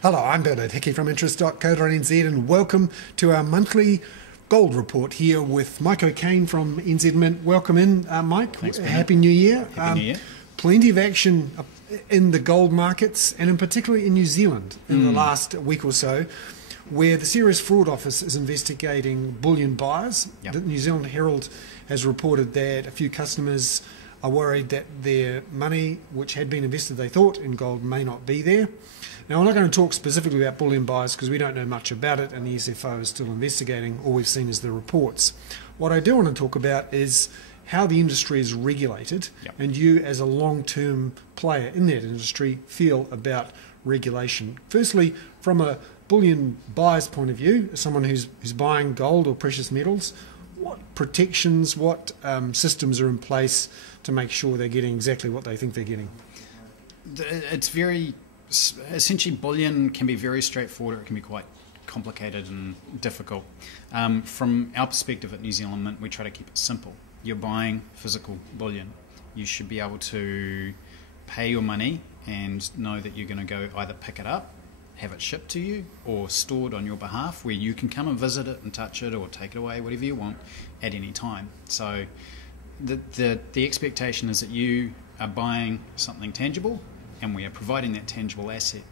Hello, I'm Hickey from interest.co.nz and welcome to our monthly gold report here with Mike O'Kane from NZ Mint. Welcome in, Mike. Thanks, Happy New Year. Happy New Year. Plenty of action in the gold markets and in particularly in New Zealand in the last week or so, where the Serious Fraud Office is investigating bullion buyers. Yep. The New Zealand Herald has reported that a few customers are worried that their money, which had been invested, they thought, in gold may not be there. Now, I'm not going to talk specifically about bullion buyers because we don't know much about it and the SFO is still investigating. All we've seen is the reports. What I do want to talk about is how the industry is regulated. Yep. And you, as a long-term player in that industry, feel about regulation. Firstly, from a bullion buyer's point of view, as someone who's buying gold or precious metals, what protections, what systems are in place to make sure they're getting exactly what they think they're getting? It's very, essentially bullion can be very straightforward, or it can be quite complicated and difficult. From our perspective at New Zealand Mint, we try to keep it simple. You're buying physical bullion. You should be able to pay your money and know that you're going to go either pick it up, have it shipped to you, or stored on your behalf where you can come and visit it and touch it or take it away, whatever you want, at any time. So the expectation is that you are buying something tangible and we are providing that tangible asset.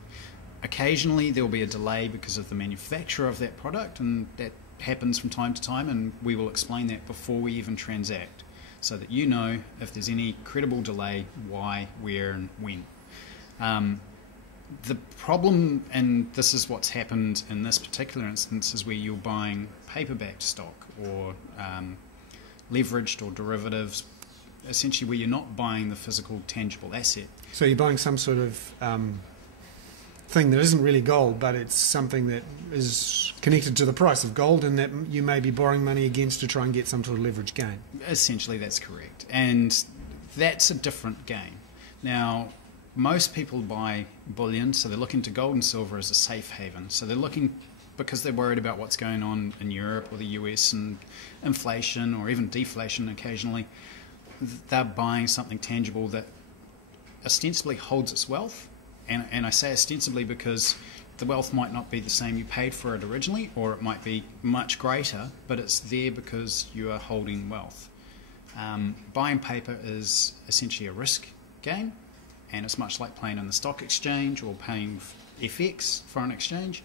Occasionally there will be a delay because of the manufacturer of that product, and that happens from time to time, and we will explain that before we even transact so that you know if there's any credible delay, why, where and when. The problem, and this is what's happened in this particular instance, is where you're buying paper-backed stock or leveraged or derivatives, essentially where you're not buying the physical tangible asset. So you're buying some sort of thing that isn't really gold, but it's something that is connected to the price of gold and that you may be borrowing money against to try and get some sort of leverage gain. Essentially, that's correct. And that's a different game. Now, most people buy bullion, so they're looking to gold and silver as a safe haven. So they're looking because they're worried about what's going on in Europe or the US and inflation or even deflation occasionally. They're buying something tangible that ostensibly holds its wealth. And I say ostensibly because the wealth might not be the same you paid for it originally, or it might be much greater, but it's there because you are holding wealth. Buying paper is essentially a risk game, and it's much like playing in the stock exchange or paying FX, foreign exchange,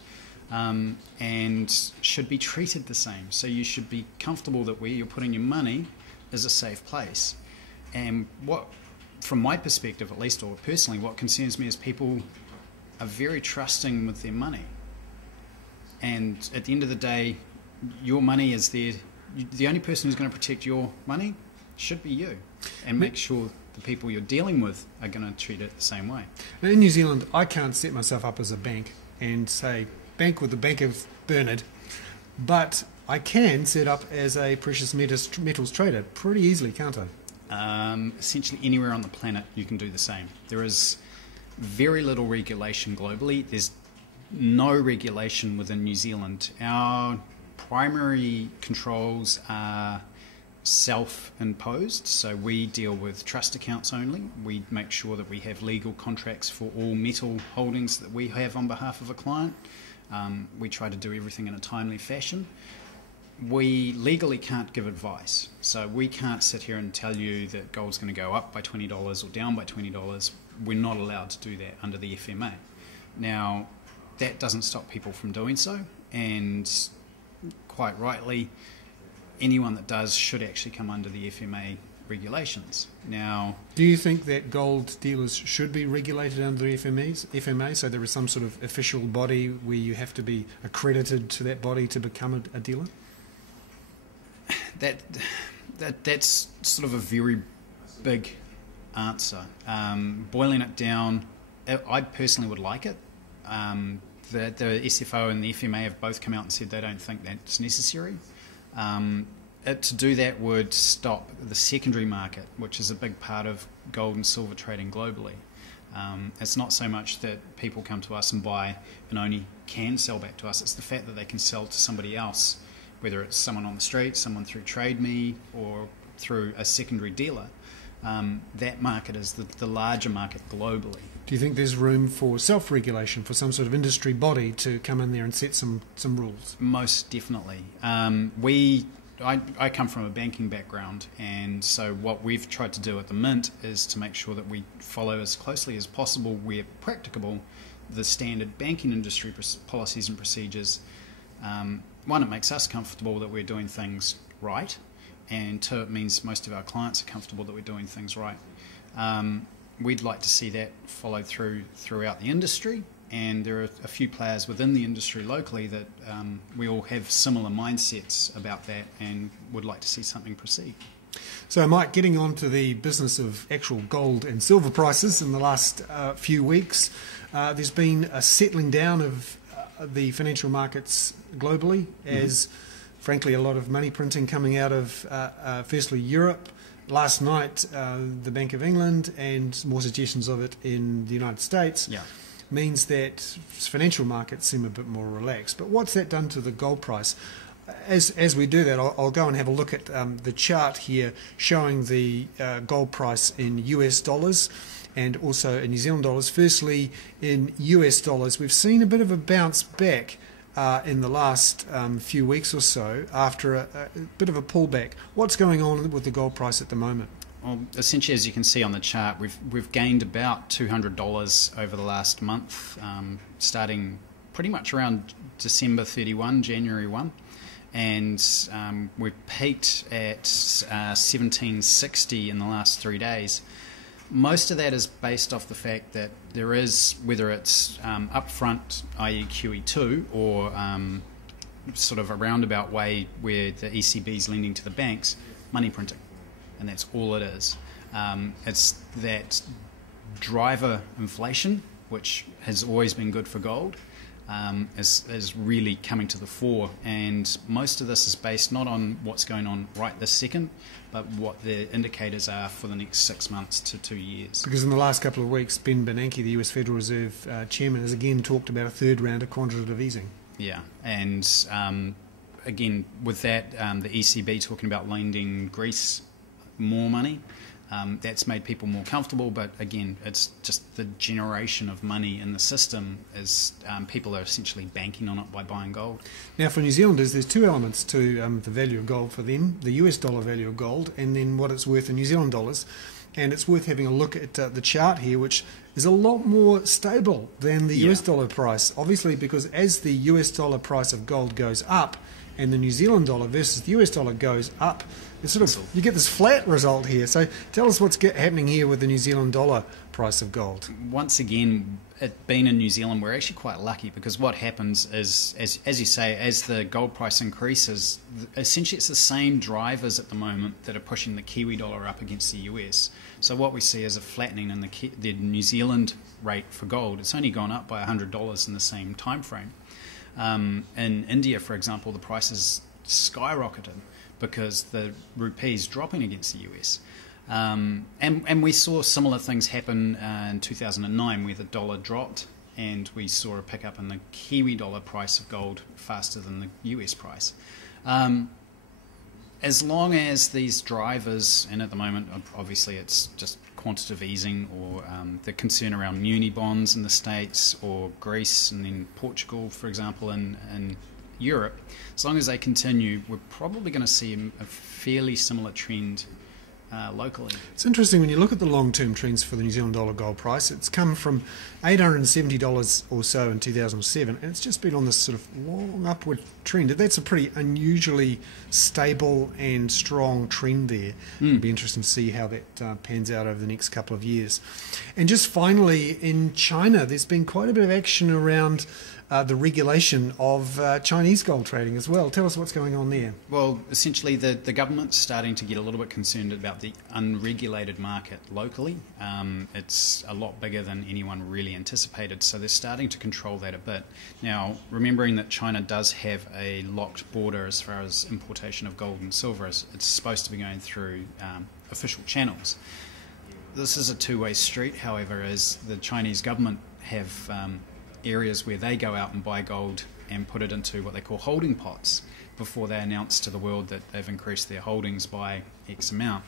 and should be treated the same. So you should be comfortable that where you're putting your money is a safe place. And what, from my perspective at least, or personally, what concerns me is people are very trusting with their money. And at the end of the day, your money is there. The only person who's going to protect your money should be you, and make sure the people you're dealing with are going to treat it the same way. Now, in New Zealand, I can't set myself up as a bank and say, bank with the Bank of Bernard, but I can set up as a precious metals trader pretty easily, can't I? Essentially anywhere on the planet you can do the same. There is very little regulation globally. There's no regulation within New Zealand. Our primary controls are self-imposed, so we deal with trust accounts only. We make sure that we have legal contracts for all metal holdings that we have on behalf of a client. We try to do everything in a timely fashion. We legally can't give advice, so we can't sit here and tell you that gold's going to go up by $20 or down by $20. We're not allowed to do that under the FMA. Now, that doesn't stop people from doing so, and quite rightly, anyone that does should actually come under the FMA regulations. Now, do you think that gold dealers should be regulated under the FMA, so there is some sort of official body where you have to be accredited to that body to become a dealer? That's sort of a very big answer. Boiling it down, I personally would like it. The SFO and the FMA have both come out and said they don't think that's necessary. To do that would stop the secondary market, which is a big part of gold and silver trading globally. It's not so much that people come to us and buy and only can sell back to us, it's the fact that they can sell to somebody else, whether it's someone on the street, someone through TradeMe, or through a secondary dealer. That market is the larger market globally. Do you think there's room for self-regulation, for some sort of industry body to come in there and set some rules? Most definitely. I come from a banking background, and so what we've tried to do at the Mint is to make sure that we follow as closely as possible, where practicable, the standard banking industry policies and procedures. One, it makes us comfortable that we're doing things right, and two, it means most of our clients are comfortable that we're doing things right. We'd like to see that followed throughout the industry, and there are a few players within the industry locally that we all have similar mindsets about that and would like to see something proceed. So, Mike, getting on to the business of actual gold and silver prices in the last few weeks, there's been a settling down of the financial markets globally as, frankly, a lot of money printing coming out of, firstly, Europe. Last night, the Bank of England, and more suggestions of it in the United States, means that financial markets seem a bit more relaxed. But what's that done to the gold price? As we do that, I'll go and have a look at the chart here showing the gold price in US dollars and also in New Zealand dollars. Firstly, in US dollars, we've seen a bit of a bounce back in the last few weeks or so after a bit of a pullback. What's going on with the gold price at the moment? Well, essentially, as you can see on the chart, we've gained about $200 over the last month, starting pretty much around December 31, January 1, and we've peaked at 1760 in the last 3 days. Most of that is based off the fact that there is, whether it's upfront, i.e. QE2, or sort of a roundabout way where the ECB is lending to the banks, money printing. And that's all it is. It's that driver inflation, which has always been good for gold, is really coming to the fore. And most of this is based not on what's going on right this second, but what the indicators are for the next 6 months to 2 years. Because in the last couple of weeks, Ben Bernanke, the US Federal Reserve chairman, has again talked about a third round of quantitative easing. Yeah, and again, with that, the ECB talking about lending Greece more money, that's made people more comfortable, but again, it's just the generation of money in the system is people are essentially banking on it by buying gold. Now, for New Zealanders, there's two elements to the value of gold for them: the US dollar value of gold and then what it's worth in New Zealand dollars. And it's worth having a look at the chart here, which is a lot more stable than the US dollar price, obviously, because as the US dollar price of gold goes up and the New Zealand dollar versus the US dollar goes up, it's sort of, you get this flat result here. So tell us what's happening here with the New Zealand dollar price of gold. Once again, it being in New Zealand, we're actually quite lucky, because what happens is, as you say, as the gold price increases, essentially it's the same drivers at the moment that are pushing the Kiwi dollar up against the US. So what we see is a flattening in the New Zealand rate for gold. It's only gone up by $100 in the same time frame. In India, for example, the price has skyrocketed because the rupee is dropping against the US. And we saw similar things happen in 2009 where the dollar dropped, and we saw a pickup in the Kiwi dollar price of gold faster than the US price. As long as these drivers, and at the moment obviously it's just quantitative easing or the concern around muni bonds in the States or Greece and then Portugal, for example, in Europe, as long as they continue, we're probably going to see a fairly similar trend locally. It's interesting when you look at the long-term trends for the New Zealand dollar gold price. It's come from $870 or so in 2007, and it's just been on this sort of long upward trend. That's a pretty unusually stable and strong trend there. It'll be interesting to see how that pans out over the next couple of years. And just finally, in China, there's been quite a bit of action around the regulation of Chinese gold trading as well. Tell us what's going on there. Well, essentially the government's starting to get a little bit concerned about the unregulated market locally. It's a lot bigger than anyone really anticipated, so they're starting to control that a bit. Now, remembering that China does have a locked border as far as importation of gold and silver, it's supposed to be going through official channels. This is a two-way street, however, as the Chinese government have areas where they go out and buy gold and put it into what they call holding pots before they announce to the world that they've increased their holdings by X amount.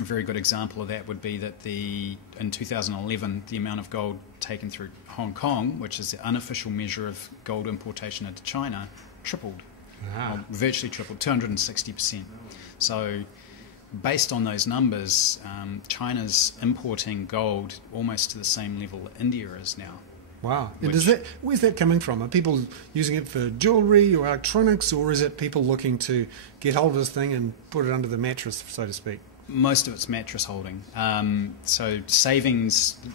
A very good example of that would be that in 2011, the amount of gold taken through Hong Kong, which is the unofficial measure of gold importation into China, tripled. Well, virtually tripled, 260%. So based on those numbers, China's importing gold almost to the same level that India is now. Wow. And where's that coming from? Are people using it for jewellery or electronics, or is it people looking to get hold of this thing and put it under the mattress, so to speak? Most of it's mattress holding. So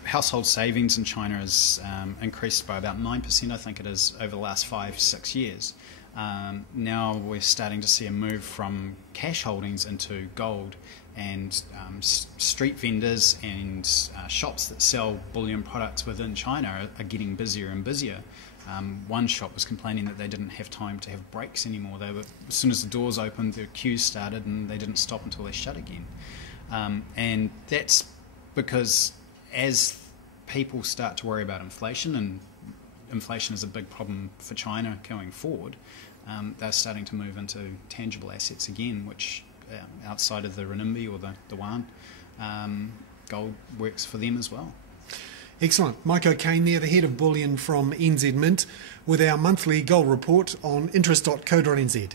household savings in China has increased by about 9%, I think it is, over the last 5-6 years. Now we're starting to see a move from cash holdings into gold, and street vendors and shops that sell bullion products within China are getting busier and busier. One shop was complaining that they didn't have time to have breaks anymore. As soon as the doors opened, the queues started and they didn't stop until they shut again. And that's because as people start to worry about inflation, and inflation is a big problem for China going forward, they're starting to move into tangible assets again, which outside of the renminbi or the yuan, gold works for them as well. Excellent. Mike O'Kane there, the head of Bullion from NZ Mint, with our monthly gold report on interest.co.nz.